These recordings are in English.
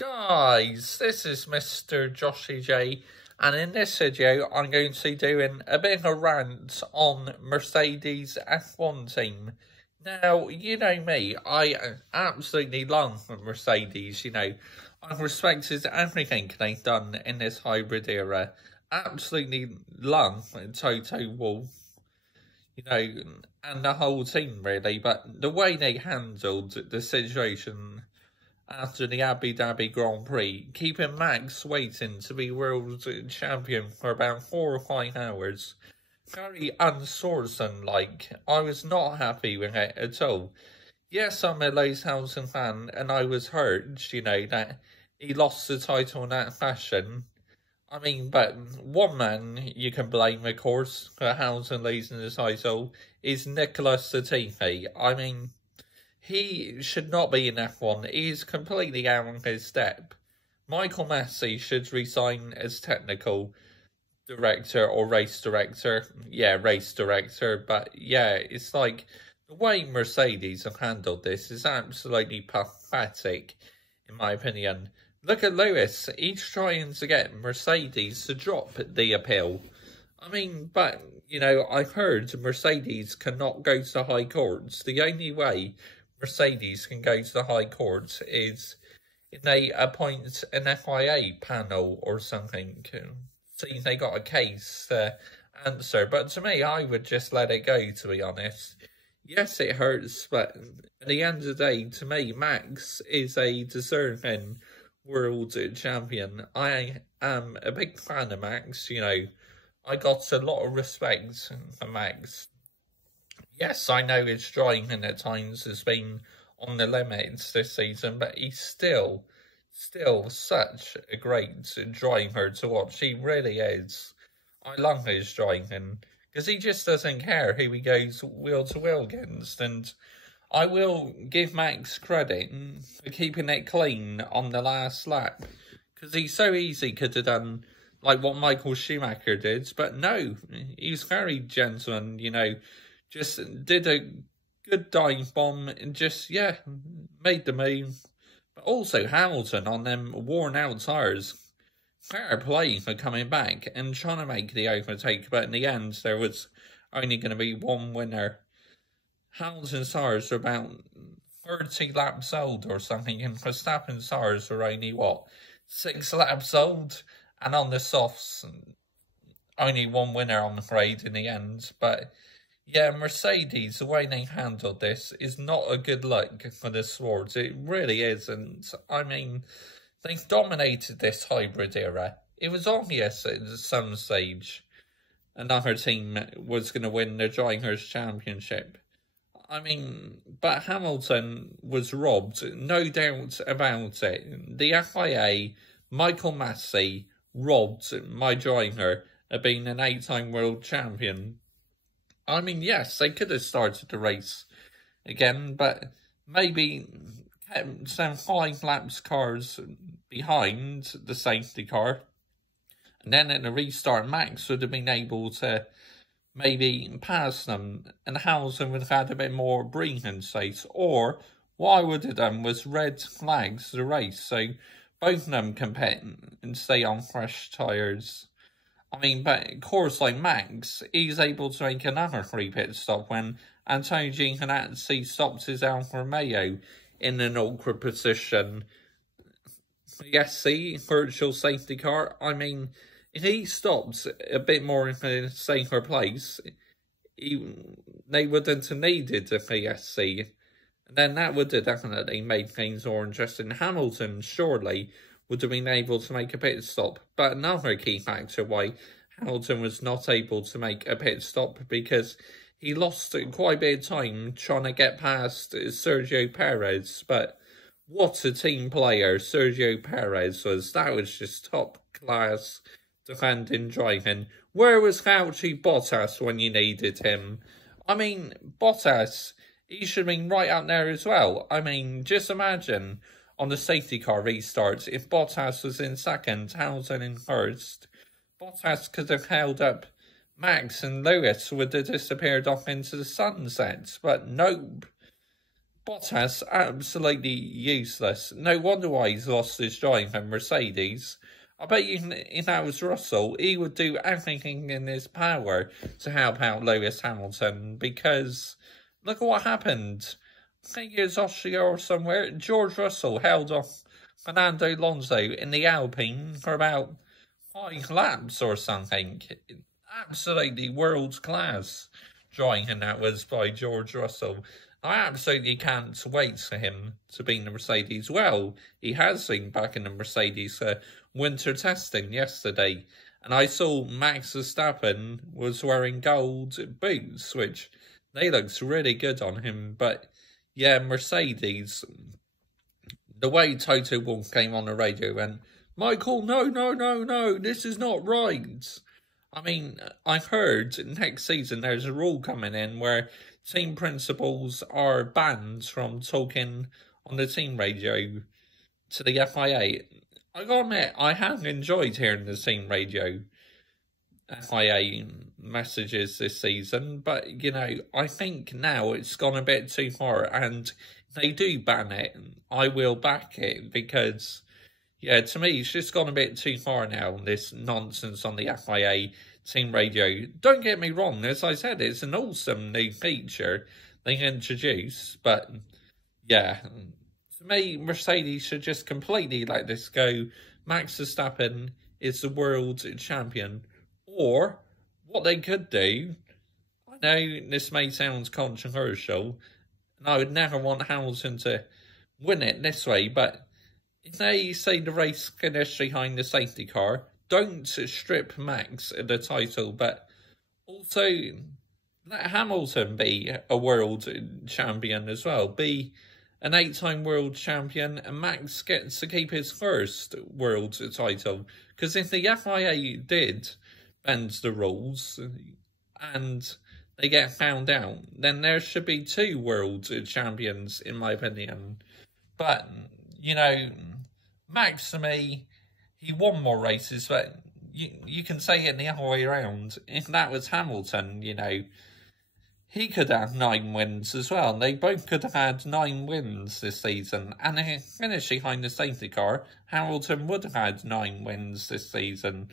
Guys, this is Mr. Joshy J, and in this video I'm going to be doing a bit of a rant on Mercedes F1 team. Now, you know me, I absolutely love Mercedes, I've respected everything they've done in this hybrid era. Absolutely love Toto Wolff, and the whole team really, but the way they handled the situation after the Abu Dhabi Grand Prix, keeping Max waiting to be world champion for about 4 or 5 hours. Very unsportsmanlike. I was not happy with it at all. Yes, I'm a Lewishausen fan, and I was hurt, that he lost the title in that fashion. But one man you can blame, of course, for Hausen losing the title is Nicholas Latifi. He should not be in F1. He's completely out of his step. Michael Massey should resign as technical director or race director. Yeah, race director. But yeah, it's like the way Mercedes have handled this is absolutely pathetic, in my opinion. Look at Lewis. He's trying to get Mercedes to drop the appeal. But, I've heard Mercedes cannot go to high courts. The only way Mercedes can go to the high court is if they appoint an FIA panel or something. See, they got a case to answer. But to me, I would just let it go, to be honest. Yes, it hurts, but at the end of the day, to me, Max is a deserving world champion. I am a big fan of Max, I got a lot of respect for Max. Yes, I know his driving at times has been on the limits this season, but he's still such a great driver to watch. He really is. I love his driving, because he just doesn't care who he goes wheel to wheel against, and I will give Max credit for keeping it clean on the last lap, because he so easy could have done like what Michael Schumacher did, but no, he's very gentleman, just did a good dive bomb and just, made the move. But also Hamilton on them worn out tyres. Fair play for coming back and trying to make the overtake, but in the end there was only going to be one winner. Hamilton's tyres are about 30 laps old or something, and Verstappen's tyres are only, 6 laps old? And on the softs, only one winner, I'm afraid, in the end. But yeah, Mercedes, the way they handled this is not a good look for the sport. It really isn't. They've dominated this hybrid era. It was obvious at some stage another team was going to win the Drivers' Championship. But Hamilton was robbed, no doubt about it. The FIA, Michael Massey, robbed my driver of being an 8-time world champion. Yes, they could have started the race again, but maybe kept some 5 laps cars behind the safety car. And then at the restart, Max would have been able to maybe pass them, and Hausen would have had a bit more breathing space. Or what I would have done was red flags the race, so both of them compete and stay on fresh tyres. But of course, like Max, he's able to make another free pit stop when Antonio Giovinazzi stopped his Alfa Romeo in an awkward position. Yes, see, virtual safety car. If he stopped a bit more in a safer place, they wouldn't have needed a VSC. And then that would have definitely made things more interesting. Hamilton, surely, would have been able to make a pit stop. But another key factor why Hamilton was not able to make a pit stop, because he lost quite a bit of time trying to get past Sergio Perez. But what a team player Sergio Perez was. That was just top class defending driving. Where was Valtteri Bottas when you needed him? Bottas, he should have been right up there as well. Just imagine on the safety car restarts, if Bottas was in second, Hamilton in first, Bottas could have held up Max, and Lewis would have disappeared off into the sunset. But nope. Bottas, absolutely useless. No wonder why he's lost his drive in Mercedes. I bet you if that was Russell, he would do everything in his power to help out Lewis Hamilton, because look at what happened. I think it was Austria or somewhere. George Russell held off Fernando Alonso in the Alpine for about 5 laps or something. Absolutely world class driving that was by George Russell. I absolutely can't wait for him to be in the Mercedes. Well, he has been back in the Mercedes winter testing yesterday, and I saw Max Verstappen was wearing gold boots, which they looks really good on him. But yeah, Mercedes, the way Toto Wolff came on the radio and, Michael, no, this is not right. I mean, I've heard next season there's a rule coming in where team principals are banned from talking on the team radio to the FIA. I gotta admit, I have enjoyed hearing the team radio FIA messages this season, but, you know, I think now it's gone a bit too far, and if they do ban it, I will back it, because, yeah, to me, it's just gone a bit too far now, this nonsense on the FIA team radio. Don't get me wrong, as I said, it's an awesome new feature they introduced, but, yeah, to me, Mercedes should just completely let this go. Max Verstappen is the world champion. Or, what they could do, I know this may sound controversial, and I would never want Hamilton to win it this way, but if they say the race finished behind the safety car, don't strip Max of the title, but also let Hamilton be a world champion as well. Be an 8-time world champion, and Max gets to keep his first world title. Because if the FIA did bend the rules and they get found out, then there should be 2 world champions, in my opinion. But, you know, Max, to me, he won more races, but you can say it the other way around. If that was Hamilton, you know, he could have 9 wins as well. They both could have had 9 wins this season. And if he finished behind the safety car, Hamilton would have had 9 wins this season.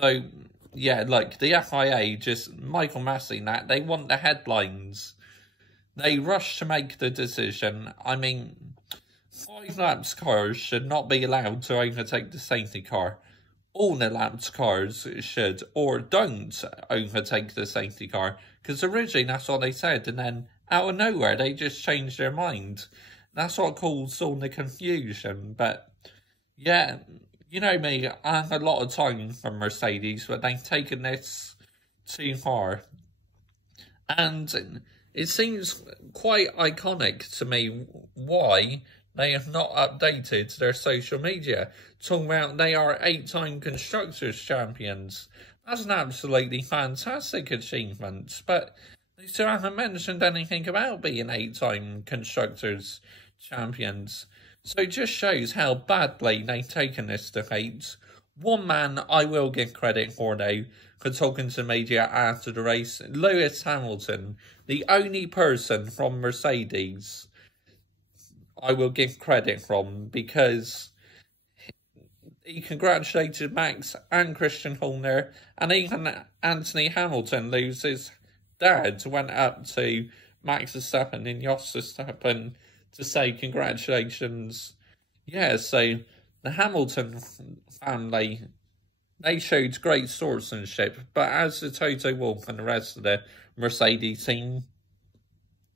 So, yeah, look, the FIA just, Michael Massey, that, they want the headlines. They rush to make the decision. I mean, 5 laps cars should not be allowed to overtake the safety car. All the laps cars should, or don't, overtake the safety car. Because originally that's what they said, and then out of nowhere they just changed their mind. That's what caused all the confusion. But, yeah, you know me, I have a lot of time for Mercedes, but they've taken this too far. And it seems quite iconic to me why they have not updated their social media. Talking about they are 8-time Constructors champions. That's an absolutely fantastic achievement, but they still haven't mentioned anything about being 8-time Constructors champions. So it just shows how badly they've taken this defeat. One man I will give credit for, though, for talking to media after the race, Lewis Hamilton, the only person from Mercedes I will give credit from, because he congratulated Max and Christian Horner, and even Anthony Hamilton, whose dad went up to Max Verstappen and Jos Verstappen to say congratulations. Yeah, so the Hamilton family, they showed great sportsmanship, but as the Toto Wolff and the rest of the Mercedes team,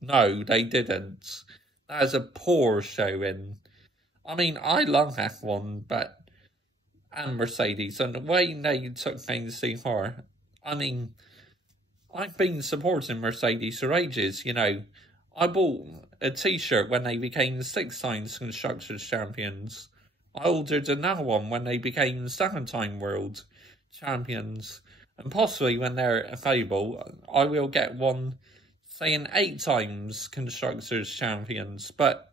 no, they didn't. That is a poor showing. I mean, I love F1, and Mercedes, and the way they took things too far. I mean, I've been supporting Mercedes for ages, you know. I bought a t-shirt when they became 6 times Constructors champions. I ordered another one when they became 7-time world champions. And possibly when they're available, I will get one saying 8 times Constructors champions. But,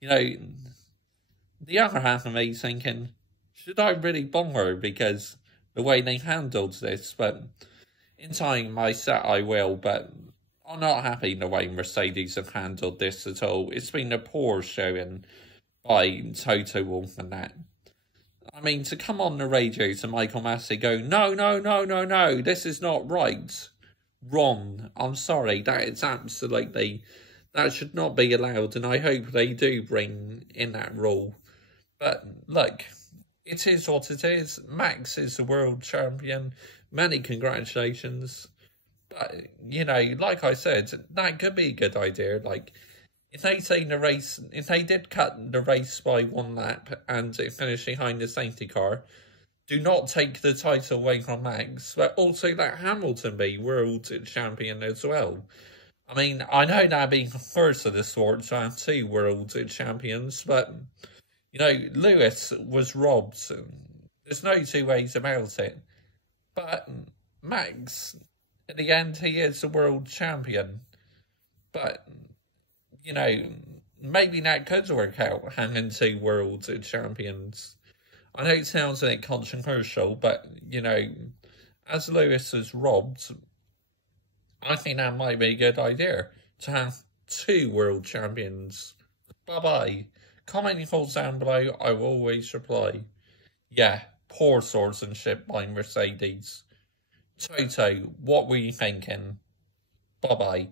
you know, the other half of me thinking, should I really bother, because the way they handled this? But in time I said I will, but I'm not happy the way Mercedes have handled this at all. It's been a poor showing by Toto Wolff and that. I mean, to come on the radio to Michael Massey go, no, no, no, no, no, this is not right. Wrong. I'm sorry, that is absolutely, that should not be allowed, and I hope they do bring in that rule. But look, it is what it is. Max is the world champion. Many congratulations. But, you know, like I said, that could be a good idea. Like, if they say the race, if they did cut the race by 1 lap and finish behind the safety car, do not take the title away from Max, but also let Hamilton be world champion as well. I mean, I know that'd be first of the sport to have 2 world champions, but, you know, Lewis was robbed. There's no 2 ways about it. But Max, in the end, he is the world champion. But, you know, maybe that could work out, having 2 world champions. I know it sounds a bit controversial, but, you know, as Lewis was robbed, I think that might be a good idea, to have 2 world champions. Bye-bye. Comment your thoughts down below, I will always reply. Yeah, poor swordsmanship by Mercedes. Toto, what were you thinking? Bye-bye.